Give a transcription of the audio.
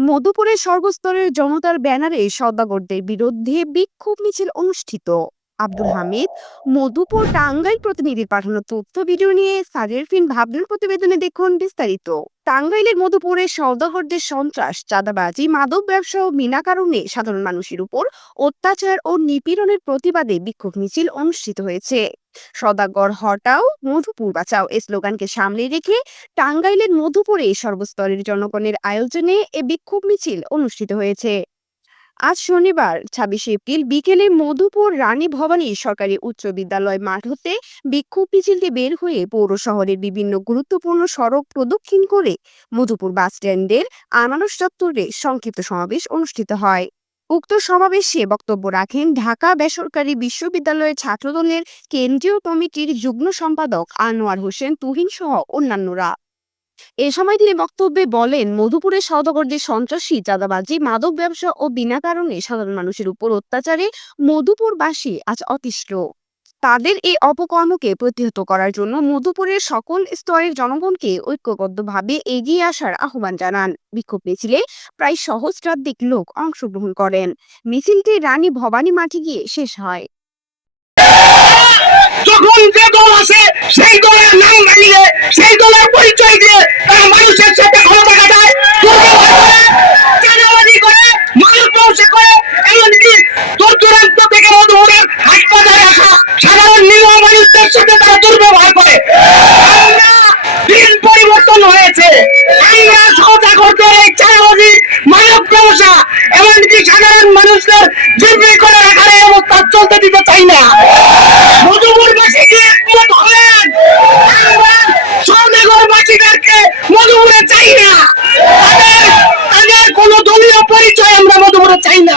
মধুপুরের সর্বস্তরের জনতার ব্যানারে সদাগরদের বিরুদ্ধে বিক্ষোভ মিছিল অনুষ্ঠিত। আব্দুল হামিদ, মধুপুর টাঙ্গাইল প্রতিনিধির পাঠানো তথ্য ভিডিও নিয়ে সাজের ফিন ভাবনার প্রতিবেদনে দেখুন বিস্তারিত। টাঙ্গাইলের মধুপুরে সওদাগরদের সন্ত্রাস, চাঁদাবাজি, মাদক ব্যবসা ও বিনা কারণে সাধারণ মানুষের উপর অত্যাচার ও নিপীড়নের প্রতিবাদে বিক্ষোভ মিছিল অনুষ্ঠিত হয়েছে। সদাগর হটাও, মধুপুর বাঁচাও এই স্লোগানকে সামনে রেখে টাঙ্গাইলের মধুপুরে সর্বস্তরের জনগণের আয়োজনে এ বিক্ষোভ মিছিল অনুষ্ঠিত হয়েছে। আজ শনিবার, ছাব্বিশে এপ্রিল বিকেলে মধুপুর রানী ভবানী সরকারি উচ্চ বিদ্যালয় মাঠ হতে বিক্ষোভ মিছিলটি বের হয়ে পৌর শহরের বিভিন্ন গুরুত্বপূর্ণ সড়ক প্রদক্ষিণ করে মধুপুর বাস স্ট্যান্ডের আনারস চত্বরে সংক্ষিপ্ত সমাবেশ অনুষ্ঠিত হয়। উক্ত সমাবেশে বক্তব্য রাখেন ঢাকা বেসরকারি বিশ্ববিদ্যালয়ের ছাত্রদলের কেন্দ্রীয় কমিটির যুগ্ম সম্পাদক আনোয়ার হোসেন তুহিন সহ অন্যান্যরা। এ সময় তিনি বক্তব্যে বলেন মধুপুরের সওদাগরদের সন্ত্রাসী, চাঁদাবাজি, মাদক ব্যবসা ও বিনা কারণে সাধারণ মানুষের উপর অত্যাচারে মধুপুরবাসী আজ অতিষ্ঠ। তাদের এই অপকর্মকে প্রতিহত করার জন্য মধুপুরের সকল স্তরের জনগণকে ঐক্যবদ্ধভাবে এগিয়ে আসার আহ্বান জানান। বিক্ষোভ মিছিলে প্রায় সহস্রাধিক লোক অংশগ্রহণ করেন। মিছিলটি রানী ভবানী মাঠে গিয়ে শেষ হয়। যখন যে দল আসে, সেই দলের নাম ভাঙিয়ে, সেই দলের পরিচয় দিয়ে তারা মানুষের সাথে ক্ষমতা কাটায় মানুষদের জিম্মি করে। রাখার অবস্থা চলতে দিতে চাই না। সৌদাগরবাসীদেরকে মধুপুরে চাই না। তাদের কোনো দলীয় পরিচয় আমরা মধুপুরে চাই না।